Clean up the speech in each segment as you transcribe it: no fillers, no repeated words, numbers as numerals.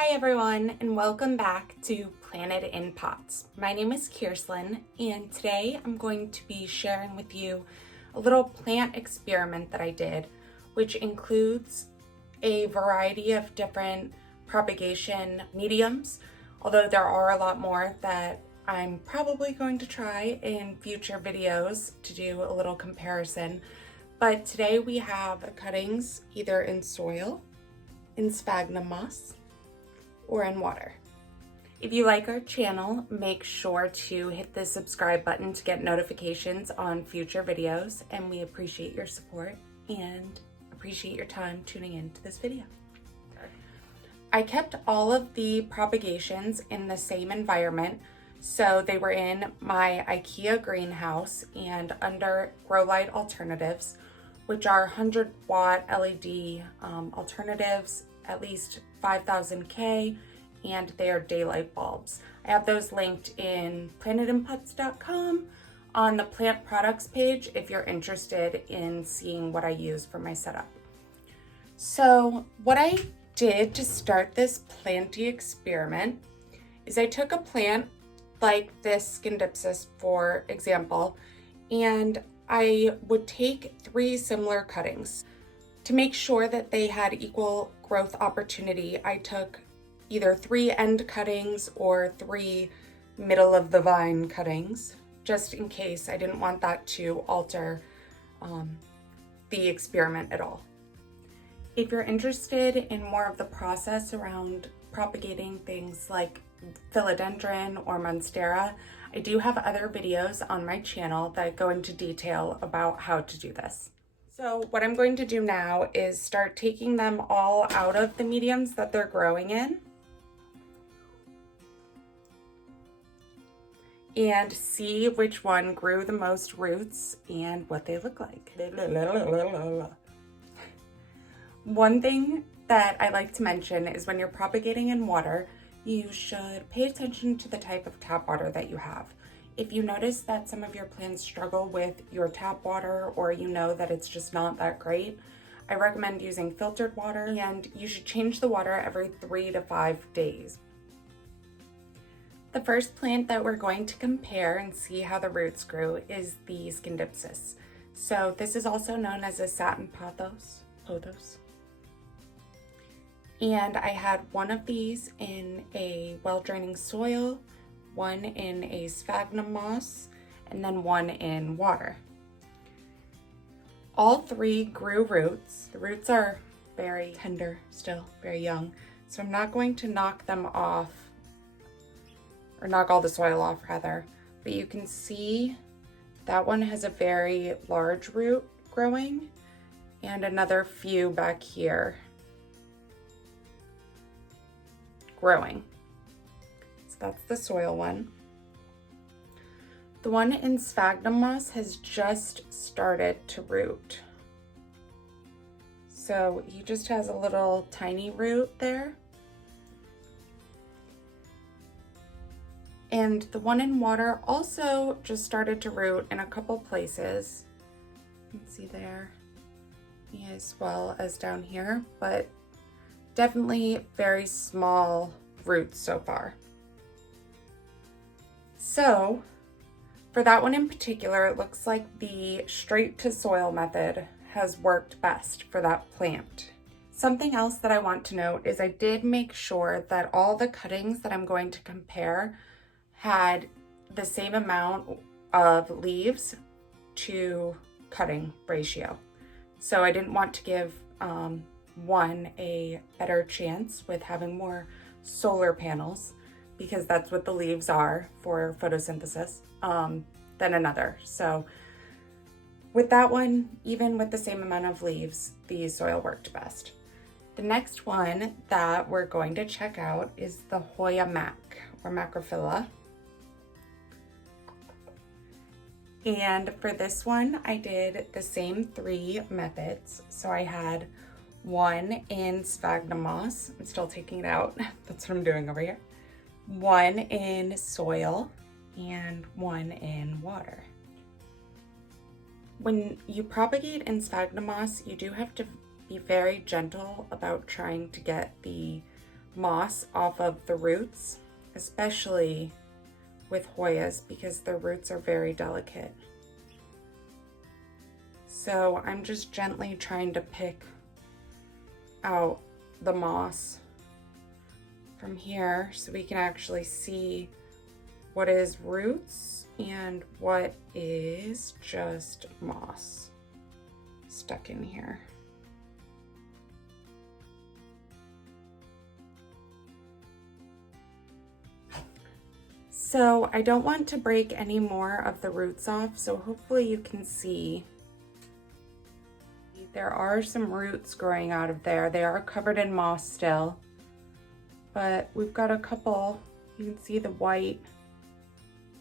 Hi everyone, and welcome back to Plantedinpots. My name is Kirslyn, and today I'm going to be sharing with you a little plant experiment that I did, which includes a variety of different propagation mediums, although there are a lot more that I'm probably going to try in future videos to do a little comparison. But today we have cuttings either in soil, in sphagnum moss, or in water. If you like our channel, make sure to hit the subscribe button to get notifications on future videos, and we appreciate your support and appreciate your time tuning into this video. I kept all of the propagations in the same environment, so they were in my IKEA greenhouse and under grow light alternatives, which are 100-watt LED alternatives, at least 5000K, and they are daylight bulbs. I have those linked in Plantedinpots.com on the plant products page if you're interested in seeing what I use for my setup. So what I did to start this planty experiment is I took a plant like this Scindipsus, for example, and I would take 3 similar cuttings. To make sure that they had equal growth opportunity, I took either 3 end cuttings or 3 middle of the vine cuttings, just in case I didn't want that to alter the experiment at all. If you're interested in more of the process around propagating things like Philodendron or Monstera, I do have other videos on my channel that go into detail about how to do this. So what I'm going to do now is start taking them all out of the mediums that they're growing in and see which one grew the most roots and what they look like. One thing that I like to mention is when you're propagating in water, you should pay attention to the type of tap water that you have. If you notice that some of your plants struggle with your tap water, or you know that it's just not that great, I recommend using filtered water, and you should change the water every 3 to 5 days. The first plant that we're going to compare and see how the roots grew is the Scindipsus. So this is also known as a satin pothos. And I had one of these in a well-draining soil, one in a sphagnum moss, and then one in water. All 3 grew roots. The roots are very tender still, very young, so I'm not going to knock them off, or knock all the soil off rather, but you can see that one has a very large root growing and another few back here growing. That's the soil one. The one in sphagnum moss has just started to root. So he just has a little tiny root there. And the one in water also just started to root in a couple places. You can see there as well as down here, but definitely very small roots so far. So for that one in particular, it looks like the straight to soil method has worked best for that plant. Something else that I want to note is I did make sure that all the cuttings that I'm going to compare had the same amount of leaves to cutting ratio. So I didn't want to give one a better chance with having more solar panels, because that's what the leaves are for photosynthesis, than another. So with that one, even with the same amount of leaves, the soil worked best. The next one that we're going to check out is the Hoya Macrophylla. And for this one, I did the same 3 methods. So I had one in sphagnum moss. I'm still taking it out. That's what I'm doing over here. One in soil and one in water. When you propagate in sphagnum moss, you do have to be very gentle about trying to get the moss off of the roots, especially with Hoyas because their roots are very delicate. So I'm just gently trying to pick out the moss from here so we can actually see what is roots and what is just moss stuck in here. So I don't want to break any more of the roots off, so hopefully you can see there are some roots growing out of there. They are covered in moss still, but we've got a couple. You can see the white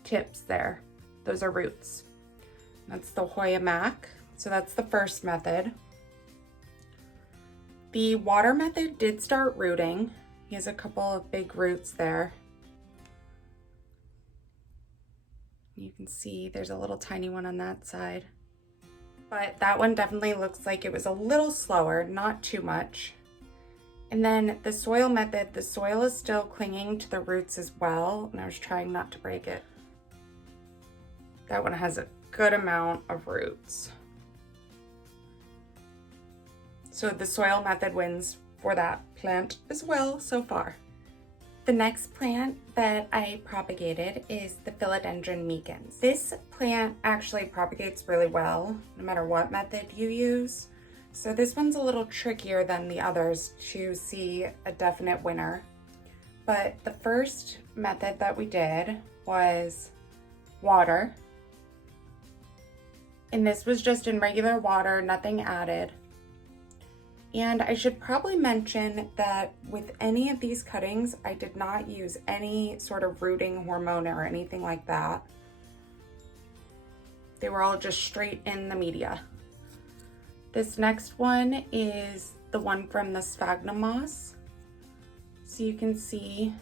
tips there. Those are roots. That's the Hoya Mac. So that's the first method. The water method did start rooting. He has a couple of big roots there. You can see there's a little tiny one on that side. But that one definitely looks like it was a little slower, not too much. And then the soil method, the soil is still clinging to the roots as well, and I was trying not to break it. That one has a good amount of roots. So the soil method wins for that plant as well so far. The next plant that I propagated is the Philodendron Micans. This plant actually propagates really well, no matter what method you use. So this one's a little trickier than the others to see a definite winner. But the first method that we did was water. And this was just in regular water, nothing added. And I should probably mention that with any of these cuttings, I did not use any sort of rooting hormone or anything like that. They were all just straight in the media. This next one is the one from the Sphagnum moss. So you can see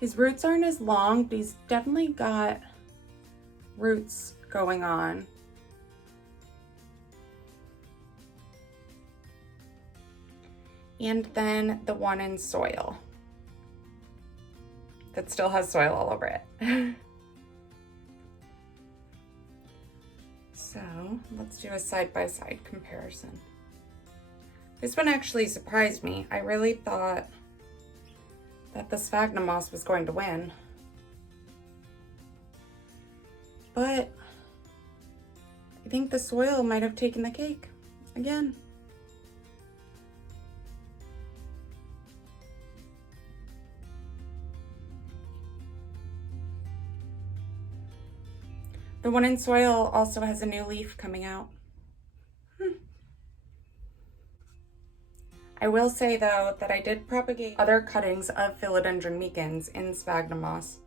his roots aren't as long, but he's definitely got roots going on. And then the one in soil that still has soil all over it. So let's do a side-by-side comparison. This one actually surprised me. I really thought that the Sphagnum moss was going to win. But I think the soil might have taken the cake again. The one in soil also has a new leaf coming out. I will say though that I did propagate other cuttings of Philodendron Micans in Sphagnum moss,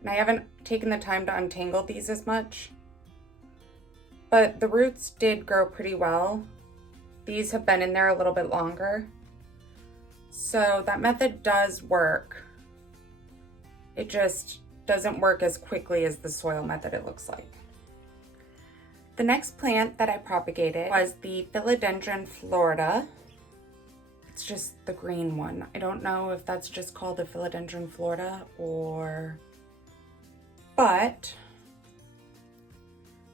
and I haven't taken the time to untangle these as much, but the roots did grow pretty well. These have been in there a little bit longer, so that method does work. It just doesn't work as quickly as the soil method, it looks like. The next plant that I propagated was the Philodendron Florida. It's just the green one. I don't know if that's just called a Philodendron Florida but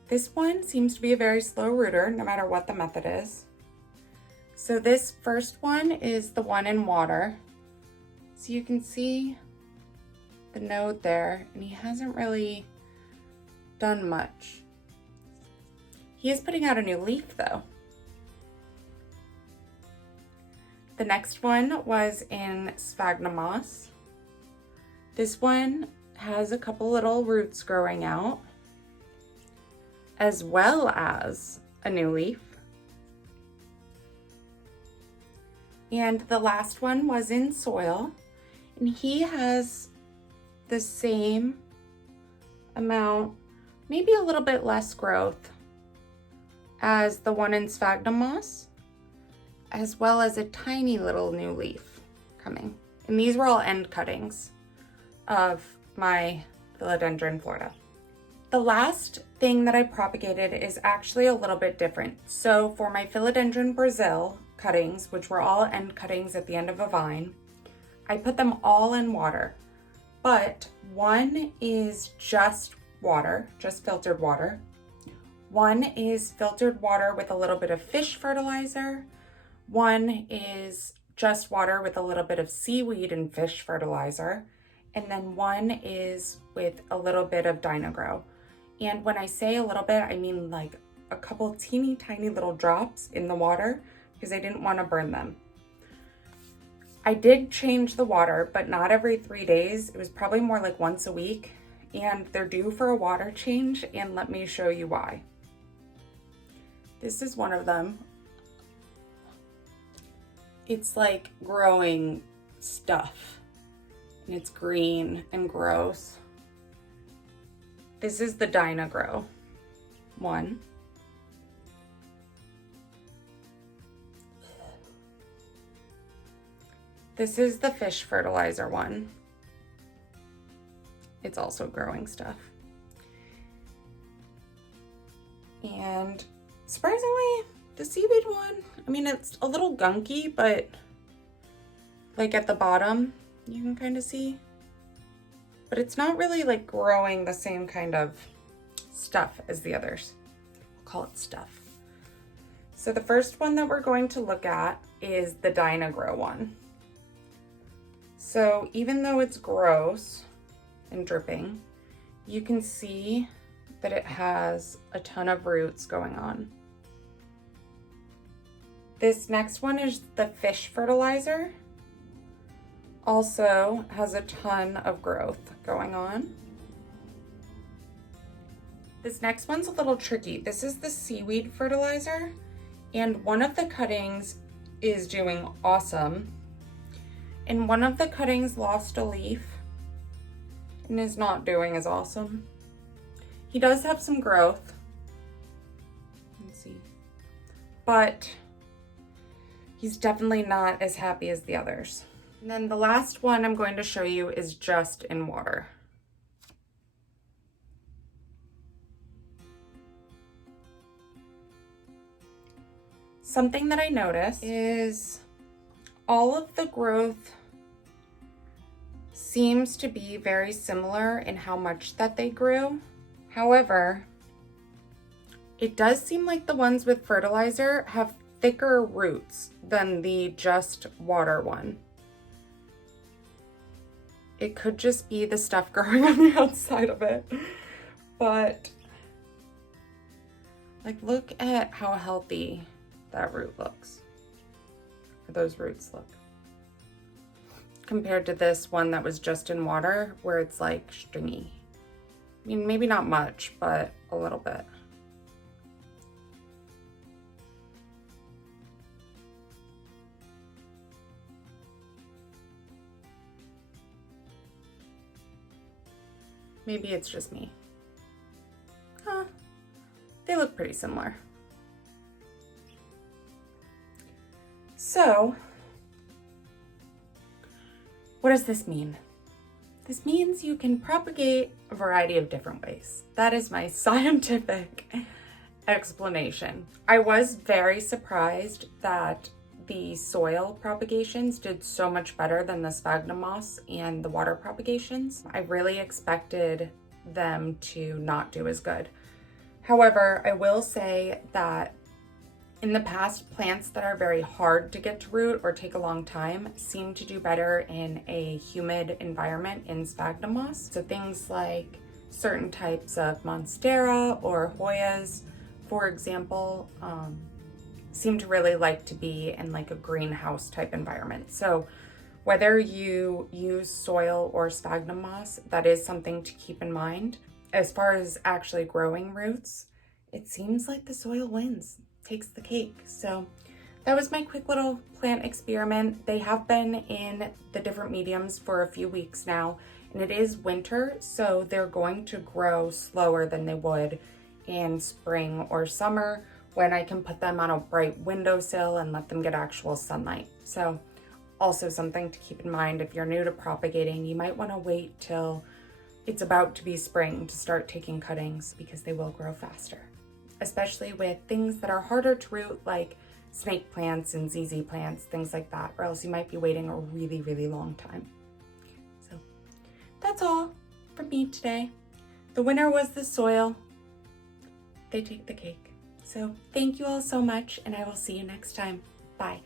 this one seems to be a very slow rooter no matter what the method is. So this first one is the one in water. So you can see the node there, and he hasn't really done much. He is putting out a new leaf though. The next one was in Sphagnum moss. This one has a couple little roots growing out, as well as a new leaf. And the last one was in soil, and he has the same amount, maybe a little bit less growth as the one in Sphagnum moss, as well as a tiny little new leaf coming. And these were all end cuttings of my Philodendron Florida. The last thing that I propagated is actually a little bit different. So for my Philodendron Brazil cuttings, which were all end cuttings at the end of a vine, I put them all in water, but one is just water, just filtered water. One is filtered water with a little bit of fish fertilizer. One is just water with a little bit of seaweed and fish fertilizer. And then one is with a little bit of Dynagro. And when I say a little bit, I mean like a couple teeny tiny little drops in the water because I didn't want to burn them. I did change the water, but not every 3 days. It was probably more like once a week, and they're due for a water change, and let me show you why. This is one of them. It's like growing stuff, and it's green and gross. This is the Dynagro one. This is the fish fertilizer one. It's also growing stuff. And surprisingly, the seaweed one, I mean, it's a little gunky, but like at the bottom, you can kind of see, but it's not really like growing the same kind of stuff as the others. We'll call it stuff. So the first one that we're going to look at is the Dynagro one. So even though it's gross and dripping, you can see that it has a ton of roots going on. This next one is the fish fertilizer. Also has a ton of growth going on. This next one's a little tricky. This is the seaweed fertilizer, and one of the cuttings is doing awesome. And one of the cuttings lost a leaf and is not doing as awesome. He does have some growth. Let's see. But he's definitely not as happy as the others. And then the last one I'm going to show you is just in water. Something that I noticed is all of the growth seems to be very similar in how much that they grew. However, it does seem like the ones with fertilizer have thicker roots than the just water one. It could just be the stuff growing on the outside of it, but like, look at how healthy that root looks. Those roots look, compared to this one that was just in water where it's like stringy. I mean, maybe not much, but a little bit. Maybe it's just me. Huh, they look pretty similar. So, what does this mean? This means you can propagate a variety of different ways. That is my scientific explanation. I was very surprised that the soil propagations did so much better than the sphagnum moss and the water propagations. I really expected them to not do as good. However, I will say that in the past, plants that are very hard to get to root or take a long time seem to do better in a humid environment in sphagnum moss. So things like certain types of Monstera or Hoyas, for example, seem to really like to be in like a greenhouse type environment. So whether you use soil or sphagnum moss, that is something to keep in mind. As far as actually growing roots, it seems like the soil wins, takes the cake. So that was my quick little plant experiment. They have been in the different mediums for a few weeks now, and it is winter, so they're going to grow slower than they would in spring or summer when I can put them on a bright windowsill and let them get actual sunlight. So also something to keep in mind if you're new to propagating, you might want to wait till it's about to be spring to start taking cuttings because they will grow faster, especially with things that are harder to root like snake plants and ZZ plants, things like that, or else you might be waiting a really, really long time. So that's all for me today. The winner was the soil. They take the cake. So thank you all so much, and I will see you next time. Bye.